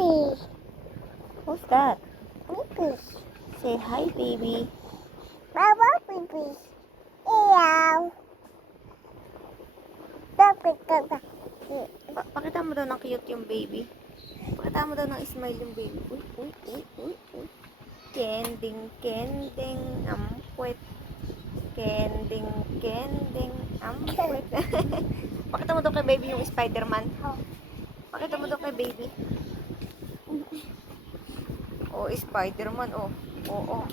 baby. Who's that? Baby. Say hi, baby. Baba baby. Ew. Dapat ka. Pakita mo daw ng cute yung baby. Pakita mo daw ng smile yung baby. Uy, uy, uy, uy, uy. Kending, kending, ampwet. Kending, kending, ampwet. Pakita mo daw kay baby yung Spider-Man. Pakita mo daw kay baby. Oh, Spider-Man, oh. Oo, oh,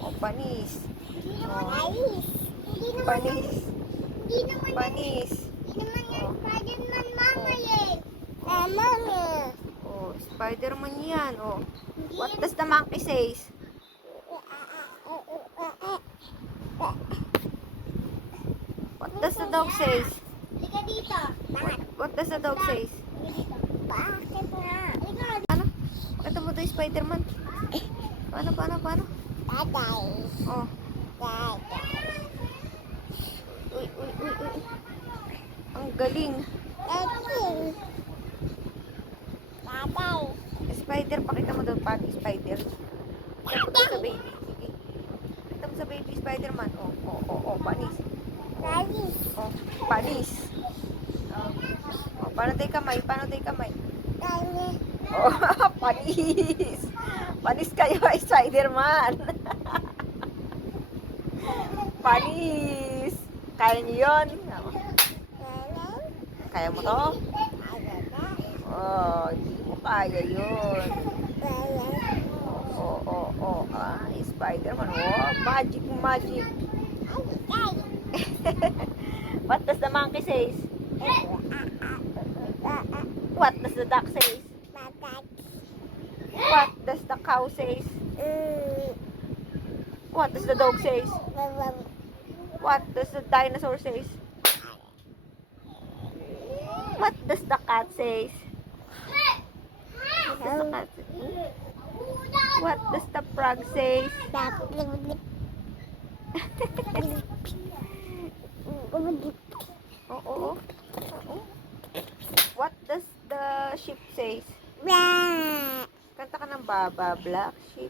oh. Panis. Hindi naman Oh. ayos. Hindi naman. Panis. Hindi naman. Panis. Hindi naman yung Spider-Man mama eh. Mama eh. Oh, Spider-Man yan, oh. What does the monkey says? What does the dog says? Liga dito. What does the dog says? Liga dito. Bakit nga? Liga. Ano? Pakita mo daw yung Spider-Man. Paano? Tatay. Oh. Tatay. Uy, uy, uy, uy. Ang galing. Tatay. Tatay. Spider, pakita mo daw pati Spider. Pakita mo daw sa baby. Sige. Pakita mo sa baby Spider-Man. Oh, oh, oh, oh, panis. Daddy. Oh, panis. Oh, oh, paano tayo kamay? Daddy. Oh, panis. Panis kayo, Spider-Man. Panis. Kaya niyo yun? Kaya mo to? Oh, hindi mo kaya yun. Oh, oh, oh. Ah, Spider-Man. Oh, magic, magic. What does the monkey says? What does the duck says? What does the cow says? What does the dog says? What does the dinosaur says? What does the cat says? What does the cat say? What does the frog says? Oh, oh, oh. What does the sheep says? Kanta ka ng baba, black sheep.